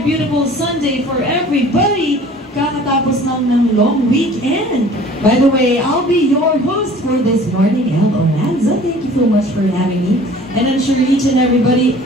another beautiful Sunday for everybody. Kakatapos lang ng long weekend. By the way, I'll be your host for this morning, El Oranza. Thank you so much for having me. And I'm sure each and everybody,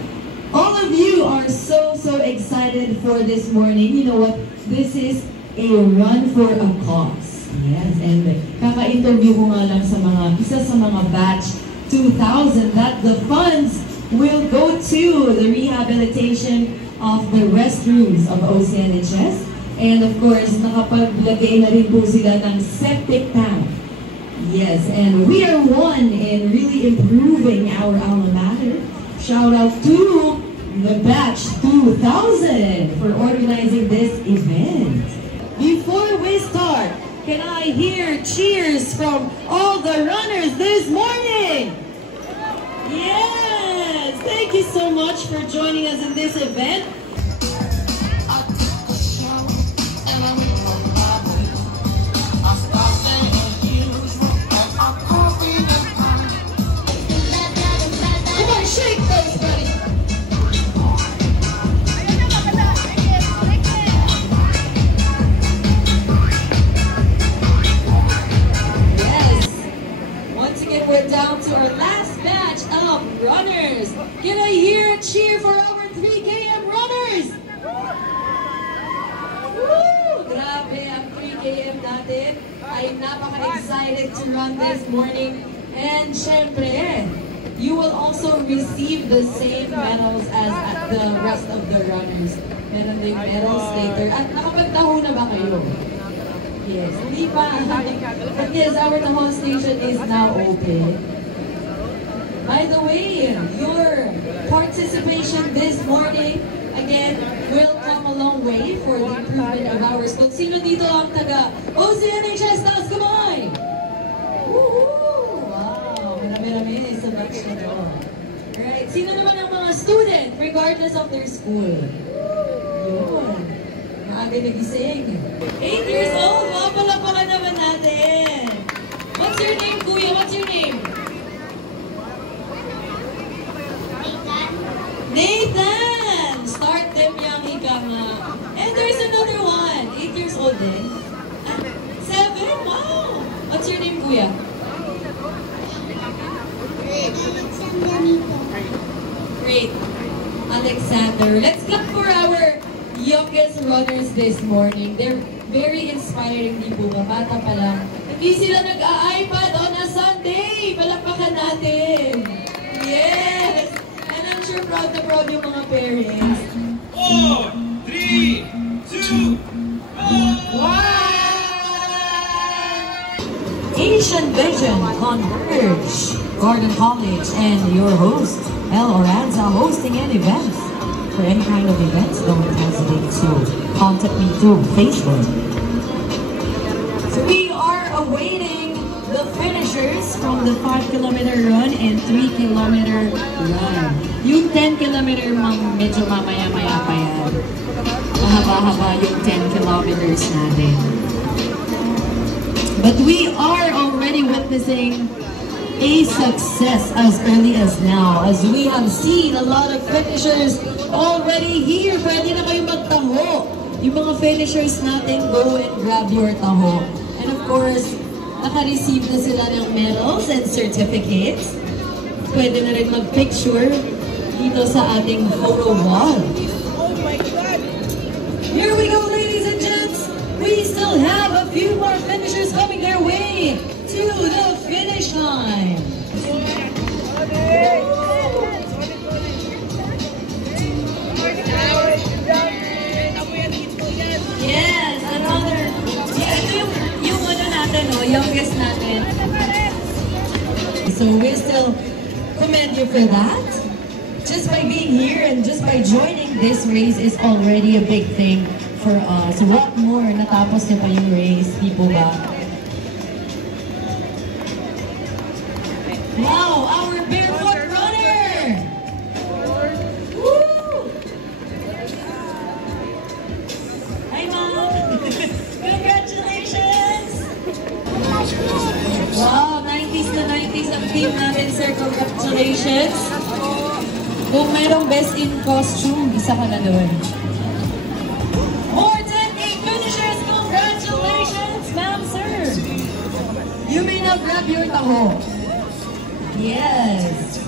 all of you are so excited for this morning. You know what? This is a run for a cause. Yes, and kaka-interview ko nga lang sa isa sa mga batch 2000 that the funds will go to the rehabilitation of the restrooms of OCNHS. And of course, nakapaglagay na rin po sila ng septic tank. Yes, and we are one in really improving our alma mater. Shout out to the batch 2000 for organizing this event. Before we start, can I hear cheers from all the runners this morning? Yes, thank you so much for joining us in this event. We're down to our last batch of runners. Can I hear a cheer for our 3 km runners? Woo! Grabe, ang 3 km natin ay napaka-excited to run this morning. And syempre, you will also receive the same medals as the rest of the runners. Meron din medals later. At nakapagtaho na ba kayo? Yes, hindi pa. Yes, our Taho station is now open. By the way, your participation this morning, again, will come a long way for the improvement of our school. Sino dito ang taga OCNHS Taos Kamay? Woohoo! Wow, marami-rami sa batch na to. Alright, sino naman ang mga student regardless of their school? Yun. Maaga nagising. 8 years old, mapalapakan naman natin. What's your name, Kuya? What's your name? Nathan! Start them young, ika nga. And there's another one. 8 years old din. 7? Wow! What's your name, Kuya? Great. Alexander. Let's clap for our youngest runners this morning. They're very inspiring, di po ba? Bata pa lang. Hindi sila nag-a-iPad on a Sunday! Palakpakan natin! Yes! And I'm sure proud na proud yung mga parents. 4, 3, 2, 1! Wow! Asian Vision Converge, Gordon College, and your host, El Oranza, hosting an event. For any kind of events, don't hesitate to contact me through Facebook. So we are awaiting the finishers from the 5-kilometer run and 3-kilometer run. Yung 10-kilometer medyo mamaya-maya pa yan. Mahaba-haba yung 10 kilometers natin. But we are already witnessing a success as early as now, as we have seen a lot of finishers already here. Pwede na kayo magtaho. Yung mga finishers natin, go and grab your taho. And of course, naka-receive na sila ng medals and certificates. Pwede na rin mag-picture dito sa ating photo wall. Oh my God! Here we go, ladies and gents. We still have a few more finishers coming their way to the finish line. Yes, another. Yeah, ito yung ano natin, no, youngest natin. So we still commend you for that. Just by being here and just by joining this race is already a big thing for us. What more? Natapos niyo pa yung race, di po ba? Wow, our barefoot runner! Woo! Hi, Mom! Congratulations! Wow, 90s na 90s ang team natin, sir. Congratulations! Kung mayroong best in costume, isa ka na doon. More than 8 finishers. Congratulations, ma'am, sir. You may now grab your taho. Yes.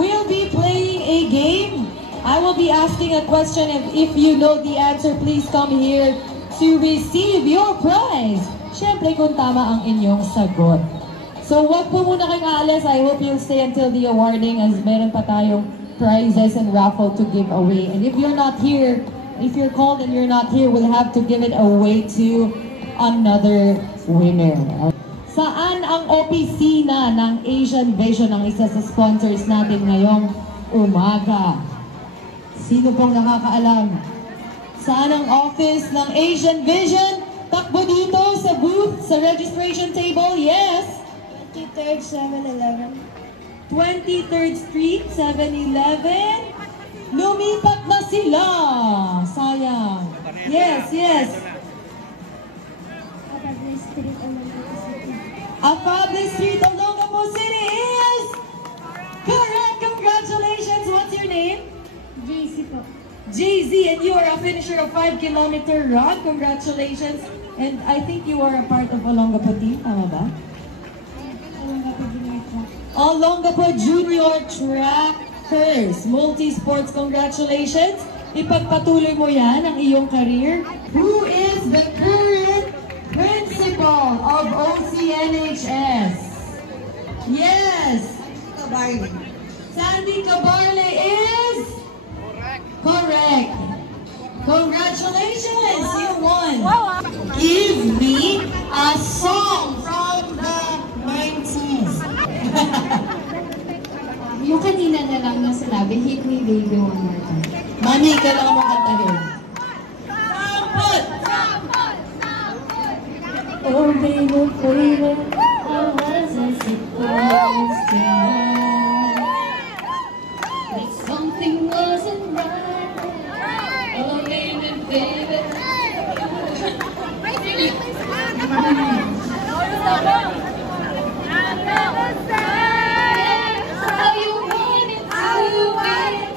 We'll be playing a game. I will be asking a question. If you know the answer, please come here to receive your prize. Siyempre kung tama ang inyong sagot. So wag po muna kayong aalis. I hope you'll stay until the awarding as meron pa tayong prizes and raffle to give away. And if you're not here, if you're called and you're not here, we'll have to give it away to another winner. Saan ang opisina ng Asian Vision ang isa sa sponsors natin ngayong umaga? Sino pong nakakaalam? Saan ang office ng Asian Vision? Takbo dito sa booth, sa registration table, yes? 23rd, 7-Eleven. 23rd Street, 7-Eleven. Lumipat na sila. Sayang. Yes, yes. Afable Street, Olongapo City is correct. Congratulations. What's your name? JC po. JZ, and you are a finisher of 5-kilometer run. Congratulations. And I think you are a part of Olongapo team, tama ba? Olongapo Junior Trackers, multi-sports, congratulations. Ipagpatuloy mo yan ang iyong career. Who is the current principal of OCNHS? Yes! Sandy Cabarle is? Correct. Congratulations, you won. Give me a song from the 90s. Yung kanina na lang na sinabi, hit me baby one more time. Mami, kailangan mo kantahin. Sampot! Oh baby, baby, I wasn't supposed to know that something wasn't right. Oh baby, baby. How you want it, how you want it.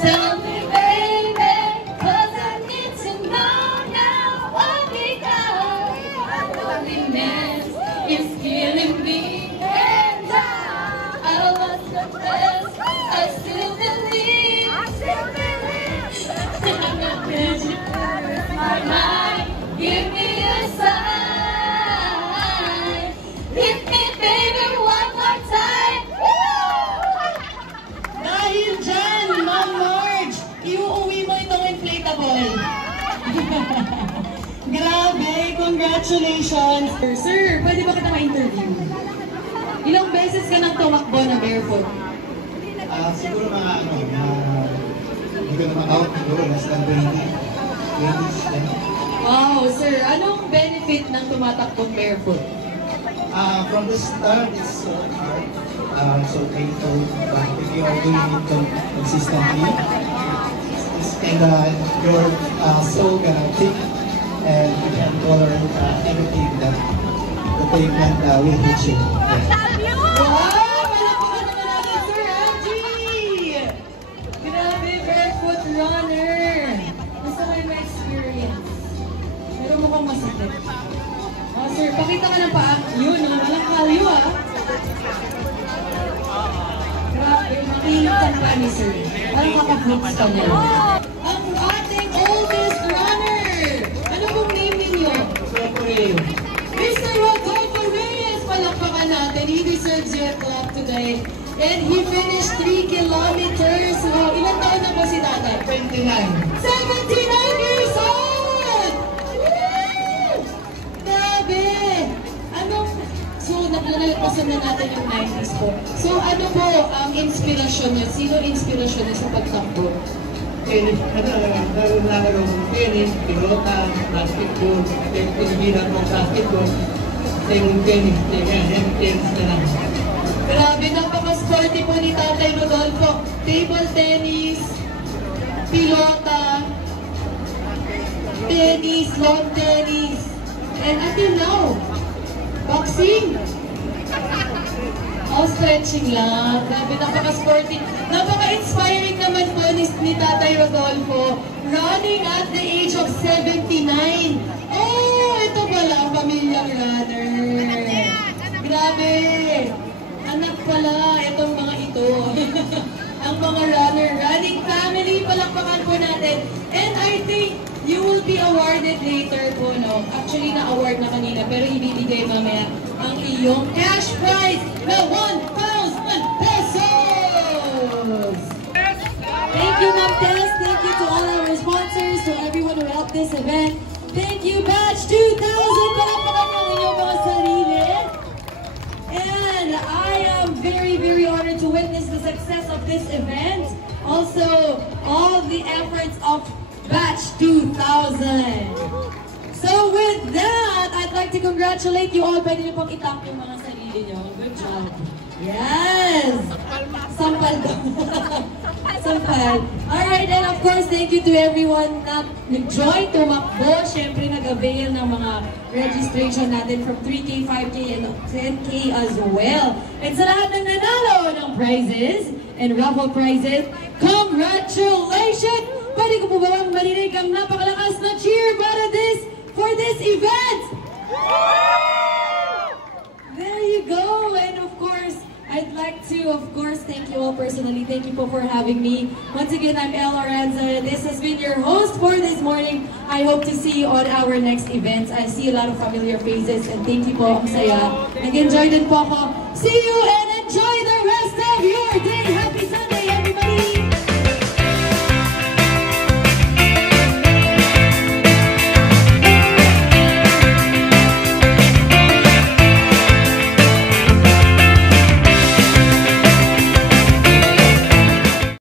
Tell me, baby, 'cause I need to know now. What because loneliness is killing me, and I was the best. I still believe. My mind, give me a sign. Hit me, baby, one more time. Dahil dyan, Ma'am Marge, iuuwi mo itong inflatable. Grabe, congratulations. Sir, pwede ba kita ma-interview? Ilang beses ka nang tumakbo na barefoot? Siguro mga hindi ko naman out, siguro less than 20. Wow, sir, anong benefit ng tumatakbong barefoot? From the start, it's so hard, so painful, but if you are doing it consistently, it's your soul gonna kick, and you can tolerate everything that the pavement will hit you. Wow! Palakpakan naman natin, Sir Angie! Grabe, barefoot runner! Gusto ko yung experience. Pero mukhang masakit. Oh, sir, pakita ka ng paa. Yun, walang kalyo, ah. Grabe, makinig ang paa ni Sir. Parang kapag-books ka niya. Ang ating oldest runner! Ano pong name ninyo? Mr. Rodolfo Reyes! Palakpakan natin. He deserves your clap today. And he finished 3 kilometers. So, ilang taon na po si Tata? 29. 79 years old! Woo! Grabe! So, naglalapasan na natin yung 90s po. So, ano po ang inspirasyon niyo? Sino inspirasyon niyo sa pagtakbo? Tennis, nalaro ng tennis, pilota, basketball, bilang ng basketball, yung tennis na lang. Grabe, napaka-sporty po ni Tatay Rodolfo. Table tennis, pilota, tennis, lawn tennis, and until now, boxing. Oh, stretching lang. Grabe, napaka-sporty. Napaka-inspiring naman po ni Tatay Rodolfo. running at the age of 79. Oh, ito pala, pamilyang runner. Grabe. Anak pala itong mga ito. Ang mga runner, running family, palakpakan po natin. And I think you will be awarded later po, no? Actually, na-award na kanina, pero ibibigay mamaya ang iyong cash prize na 1,000 pesos! Thank you, Ma'am Tess. Thank you to all our sponsors, to everyone who helped this event. Thank you, Batch 2000! Palakpakan ng inyong mga sarili. And I am very, very honored to witness the success of this event. Also, all the efforts of Batch 2000. So with that, I'd like to congratulate you all. Pwede niyo pong itap yung mga sarili niyo. Good job. Yes! Sampal ko. Sampal. Alright, and of course, thank you to everyone na nag-join, tumakbo. Siyempre, nag-avail ng mga registration natin from 3K, 5K, and 10K as well. And sa lahat ng nanalo ng prizes and raffle prizes, congratulations! Pwede ko po ba bang marinig ang napakalakas na cheer for this event? There you go! And of course, I'd like to, of course, thank you all personally. Thank you for having me. Once again, I'm Elle Aranza. This has been your host for this morning. I hope to see you on our next events. I see a lot of familiar faces, and thank you po. Ang saya. Nag-enjoy din po ako. See you and enjoy the rest of your day!